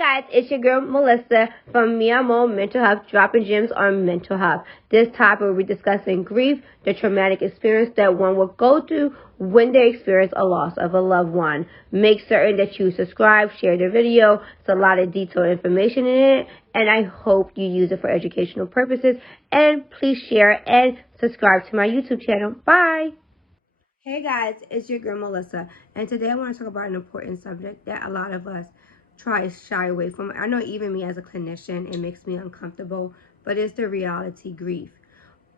Guys, it's your girl Melissa from Mia Mo Mental Health, dropping gems on mental health. This topic will be discussing grief, the traumatic experience that one will go through when they experience a loss of a loved one. Make certain that you subscribe, share the video. It's a lot of detailed information in it, and I hope you use it for educational purposes. And please share and subscribe to my YouTube channel. Bye! Hey guys, it's your girl Melissa, and today I want to talk about an important subject that a lot of us try to shy away from. I know even me as a clinician, it makes me uncomfortable, but it's the reality: grief.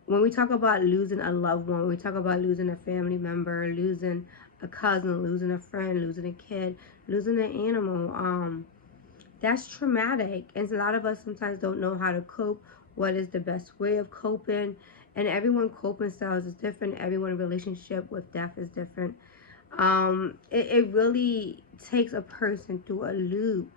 When we talk about losing a loved one, when we talk about losing a family member, losing a cousin, losing a friend, losing a kid, losing an animal, that's traumatic, and a lot of us sometimes don't know how to cope. What is the best way of coping? And everyone coping styles is different. Everyone's relationship with death is different. It really takes a person through a loop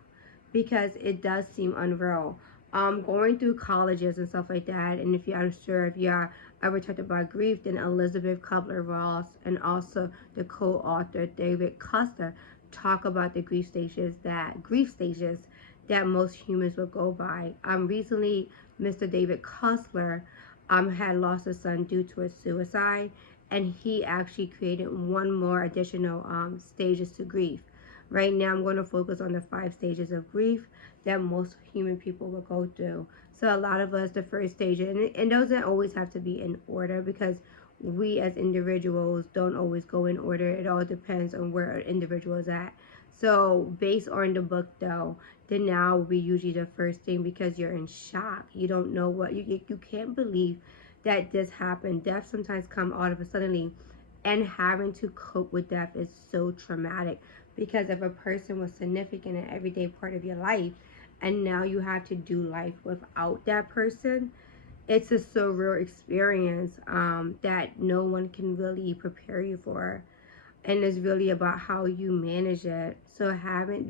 because it does seem unreal. Going through colleges and stuff like that, and if you're unsure if you're ever talked about grief, then Elizabeth Kubler-Ross and also the co-author David Custer talk about the grief stages that most humans will go by. Recently, Mr. David Custer had lost a son due to a suicide, and he actually created one more additional stages to grief. Right now, I'm going to focus on the 5 stages of grief that most human people will go through. So a lot of us, the first stage, and it doesn't always have to be in order because we as individuals don't always go in order. It all depends on where an individual is at. So based on the book though, denial will be usually the first thing because you're in shock. You don't know what, you can't believe that this happened. Death sometimes come all of a suddenly, and having to cope with death is so traumatic because if a person was significant in everyday part of your life and now you have to do life without that person, it's a surreal experience that no one can really prepare you for. And it's really about how you manage it. So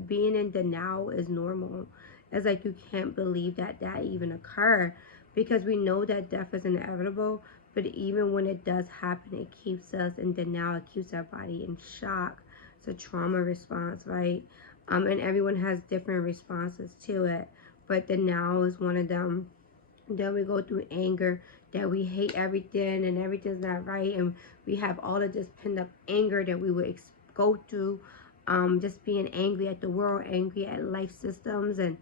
being in denial is normal. It's like you can't believe that even occurred because we know that death is inevitable, but even when it does happen, it keeps us in denial. It keeps our body in shock. It's a trauma response, right? And everyone has different responses to it, but denial is one of them. Then we go through anger, that we hate everything and everything's not right, and we have all of this pinned up anger that we would go through, just being angry at the world, angry at life systems, and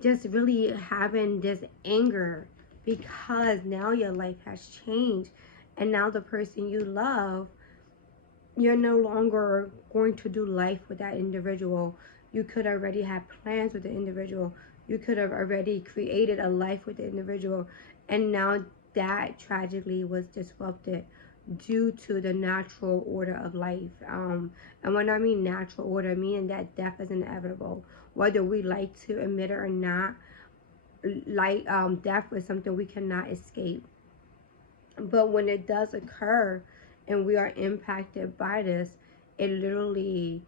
just really having this anger because now your life has changed, and now the person you love, you're no longer going to do life with that individual. You could already have plans with the individual. You could have already created a life with the individual. And now that tragically was disrupted due to the natural order of life. And when I mean natural order, I mean that death is inevitable. Whether we like to admit it or not, death is something we cannot escape. But when it does occur and we are impacted by this, it literally,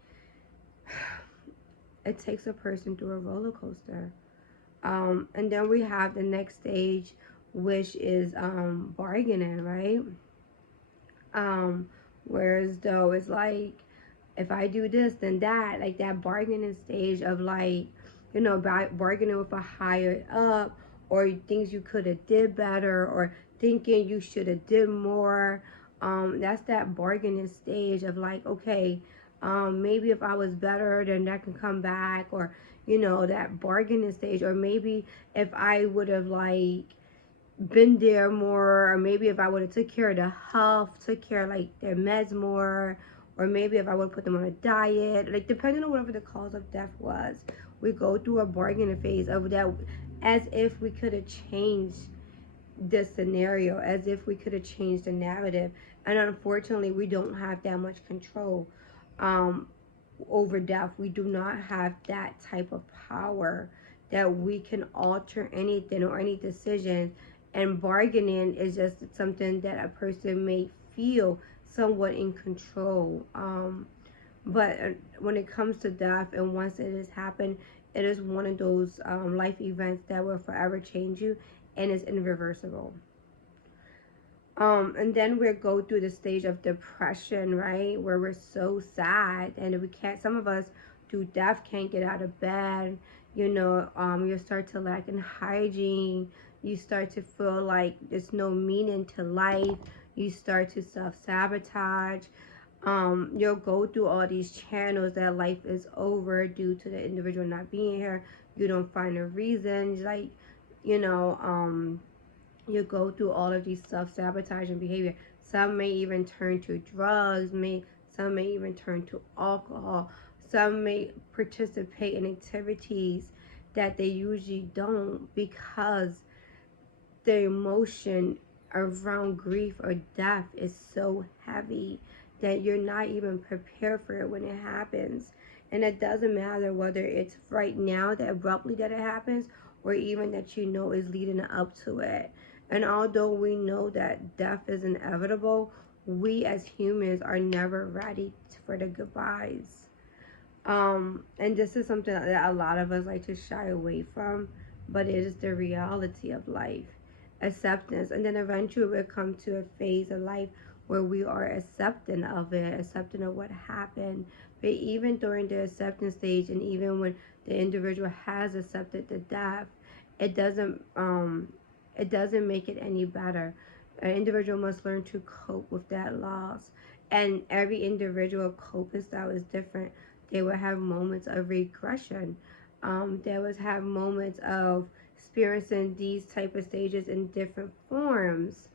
it takes a person through a roller coaster. And then we have the next stage, which is bargaining, right? Whereas though it's like, if I do this, then that, like that bargaining stage of like, you know, bargaining with a higher up, or things you could have did better, or thinking you should have did more. That's that bargaining stage of like, okay, maybe if I was better, then that can come back, or, you know, that bargaining stage, or maybe if I would have like been there more, or maybe if I would have took care of the health, took care of like their meds more, or maybe if I would put them on a diet, like depending on whatever the cause of death was, we go through a bargaining phase of that, as if we could have changed the scenario, as if we could have changed the narrative. And unfortunately, we don't have that much control over death. We do not have that type of power that we can alter anything or any decision. And bargaining is just something that a person may feel somewhat in control. But when it comes to death, and once it has happened, it is one of those life events that will forever change you, and it's irreversible. And then we go through the stage of depression, right? Where we're so sad and we can't, some of us through death can't get out of bed. You start to lack in hygiene. You start to feel like there's no meaning to life. You start to self-sabotage. You'll go through all these channels that life is over due to the individual not being here. You don't find a reason, like, you go through all of these self-sabotaging behavior. Some may even turn to drugs, some may even turn to alcohol. Some may participate in activities that they usually don't, because the emotion around grief or death is so heavy that you're not even prepared for it when it happens. And it doesn't matter whether it's right now, that abruptly that it happens, or even that is leading up to it. And although we know that death is inevitable, we as humans are never ready for the goodbyes. And this is something that a lot of us like to shy away from, but it is the reality of life. Acceptance. And then eventually we'll come to a phase of life where we are accepting of it, accepting of what happened. But even during the acceptance stage, and even when the individual has accepted the death, it doesn't make it any better. An individual must learn to cope with that loss. And every individual coping style is different. They will have moments of regression. They will have moments of experiencing these type of stages in different forms.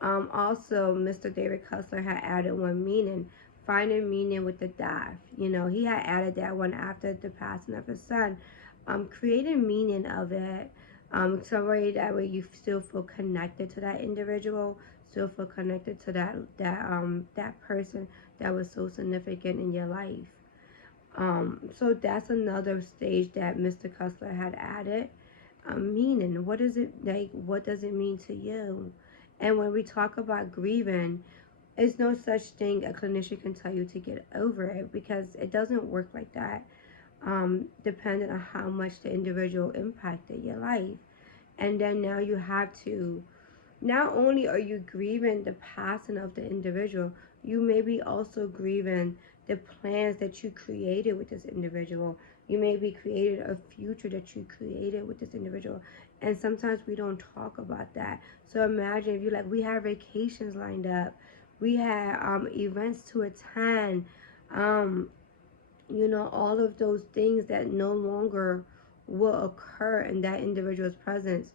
Also, Mr. David Cussler had added one meaning, finding meaning with the death. He had added that one after the passing of his son. Creating meaning of it. Some way that way you still feel connected to that individual, still feel connected to that person that was so significant in your life. So that's another stage that Mr. Cussler had added. Meaning, what is it like? What does it mean to you? And when we talk about grieving, it's no such thing a clinician can tell you to get over it, because it doesn't work like that. Depending on how much the individual impacted your life. And then now you have to, not only are you grieving the passing of the individual, you may be also grieving the plans that you created with this individual. You may be created a future that you created with this individual. And sometimes we don't talk about that. So imagine if we have vacations lined up. We had events to attend. All of those things that no longer will occur in that individual's presence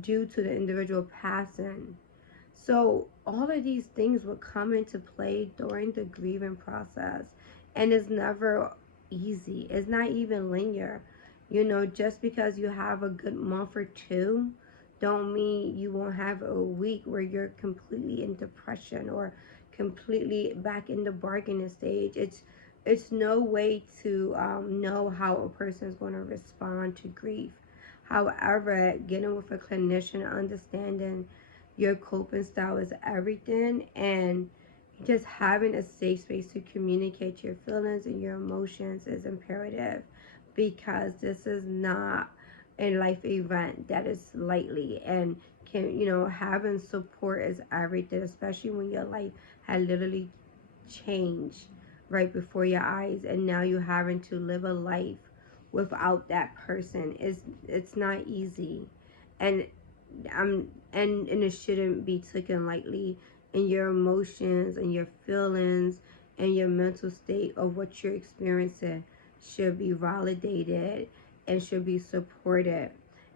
due to the individual passing. So all of these things will come into play during the grieving process, and it's never easy. It's not even linear. Just because you have a good month or two, don't mean you won't have a week where you're completely in depression or completely back in the bargaining stage. It's no way to know how a person is going to respond to grief. However, getting with a clinician, understanding your coping style is everything, and just having a safe space to communicate your feelings and your emotions is imperative, because this is not a life event that is lightly, and having support is everything, especially when your life had literally changed right before your eyes, and now you're having to live a life without that person. It's not easy, and and it shouldn't be taken lightly. And your emotions and your feelings and your mental state of what you're experiencing should be validated and should be supported.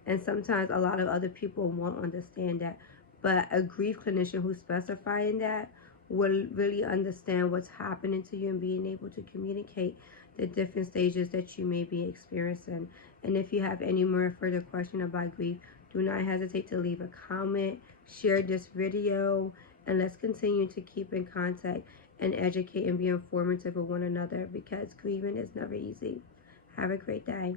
And sometimes a lot of other people won't understand that, but a grief clinician who's specifying that will really understand what's happening to you and being able to communicate the different stages that you may be experiencing. And if you have any more further question about grief, do not hesitate to leave a comment, share this video, and let's continue to keep in contact and educate and be informative of one another, because grieving is never easy. Have a great day.